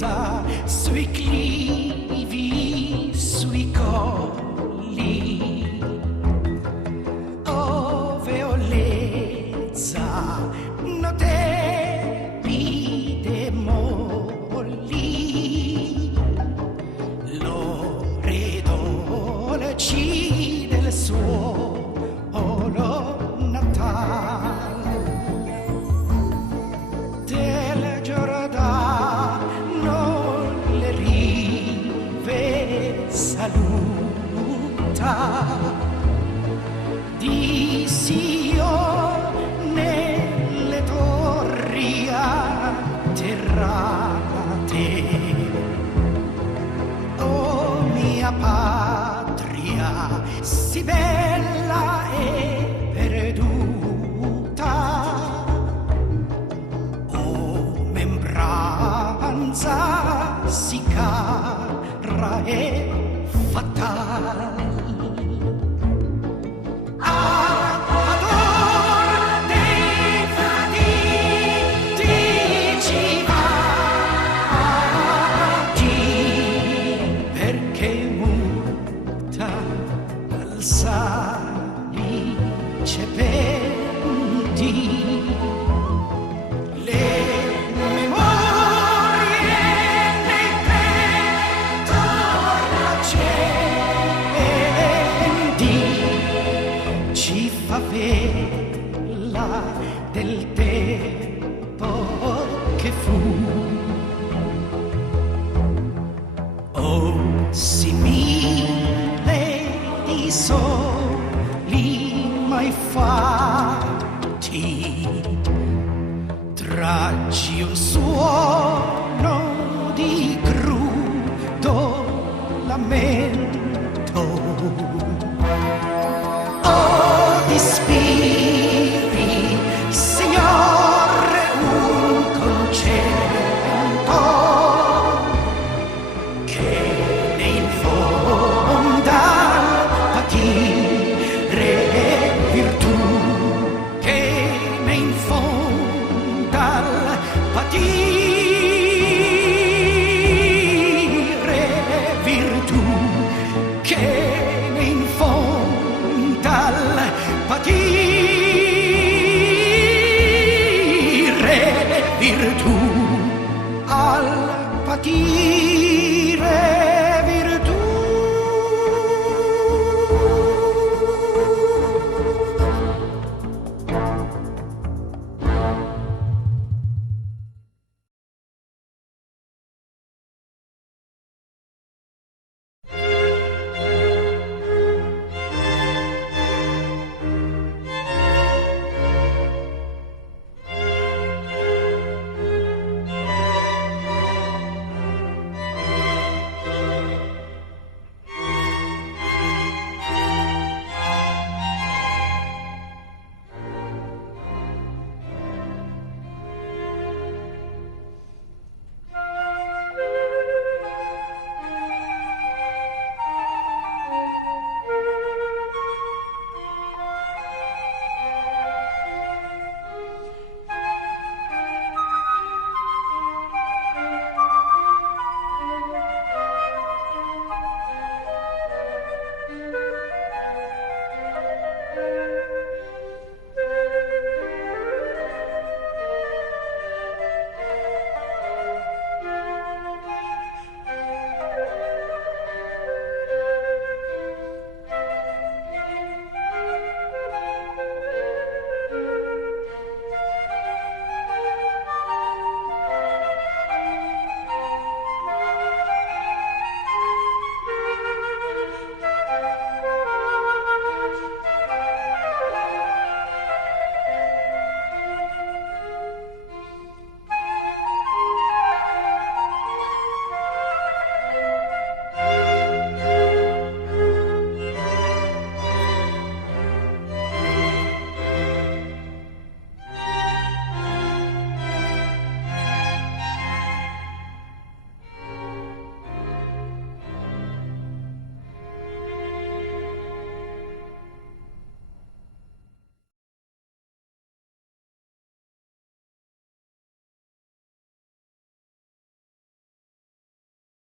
bellezza sui clivi, sui colli, ove olezza notevide molli, l'ore dolci del suolo natal, del Giordano le rive saluta, di Sion nelle torri atterrate, o mia patria sì bella e perduta, o membranza sì cara e fatal. Salice pendi le memorie nei pettoracenti, ci favella del tempo che fu. Oh, simile di soli mai fatti, traggi un suono di crudo lamento, oh di spiri, Signore, un concetto che ne infonda patire virtù, che ne infonda patire virtù, che ne infonda patire virtù, al patire